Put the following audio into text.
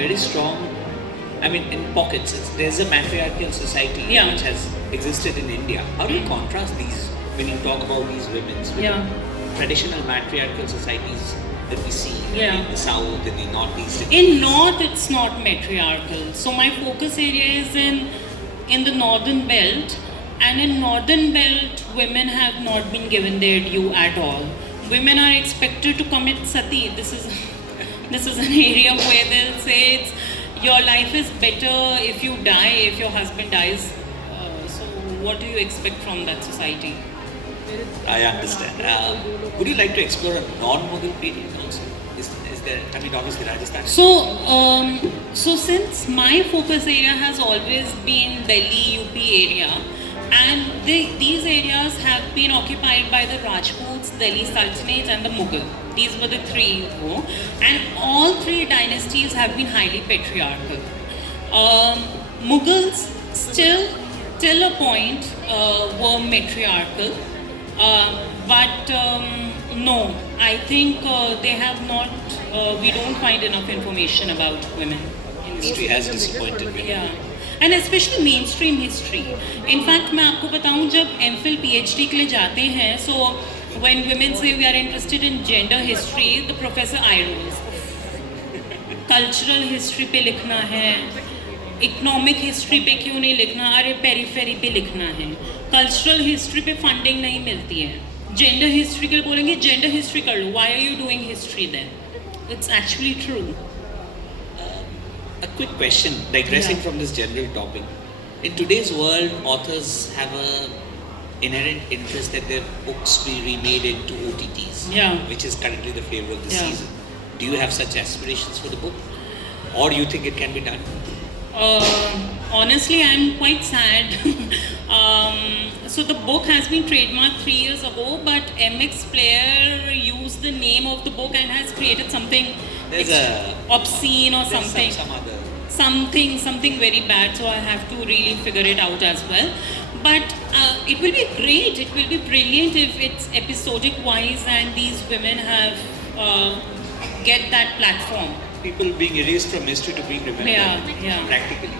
very strong. I mean, in pockets, there's a matriarchal society Yeah. which has existed in India. How do you contrast these when you talk about these women's with Yeah. traditional matriarchal societies that we see Yeah. in the south, in the northeast? In North, it's not matriarchal. So my focus area is in the Northern Belt, and in Northern Belt, women have not been given their due at all. Women are expected to commit sati. This is an area where they'll say your life is better if you die, if your husband dies. So what do you expect from that society? I understand. Would you like to explore a non-Mughal period also? Is there? I mean, obviously Rajasthan. So since my focus area has always been Delhi, UP area, and these areas have been occupied by the Rajputs, Delhi Sultanate, and the Mughal. These were the three, and all three dynasties have been highly patriarchal. Mughals still, till a point, were matriarchal, but no, I think they have not. We don't find enough information about women. History has disappointed women. Yeah. And specially main stream history. In fact मैं आपको बताऊँ, जब MPhil PhD के लिए जाते हैं, so when women say we are interested in gender history, the professor I rose cultural history पे लिखना है, इकोनॉमिक हिस्ट्री पे क्यों नहीं लिखना, अरे पेरीफेरी पे लिखना है. कल्चरल हिस्ट्री पे फंडिंग नहीं मिलती है. जेंडर हिस्ट्री के लिए बोलेंगे जेंडर हिस्ट्री कर लो, why are you doing history then? It's actually true. A quick question, digressing Yeah. from this general topic. In today's world, authors have a inherent interest that their books be remade into OTTs, Yeah. which is currently the flavor of the Yeah. season. Do you have such aspirations for the book, or do you think it can be done? Honestly, I'm quite sad. So the book has been trademarked 3 years ago, but MX Player used the name of the book and has created something There's obscene or There's something. some other. Something very bad. So I have to really figure it out as well. But it will be great. It will be brilliant if it's episodic wise and these women have get that platform. People being erased from history to being remembered. Yeah. Practically.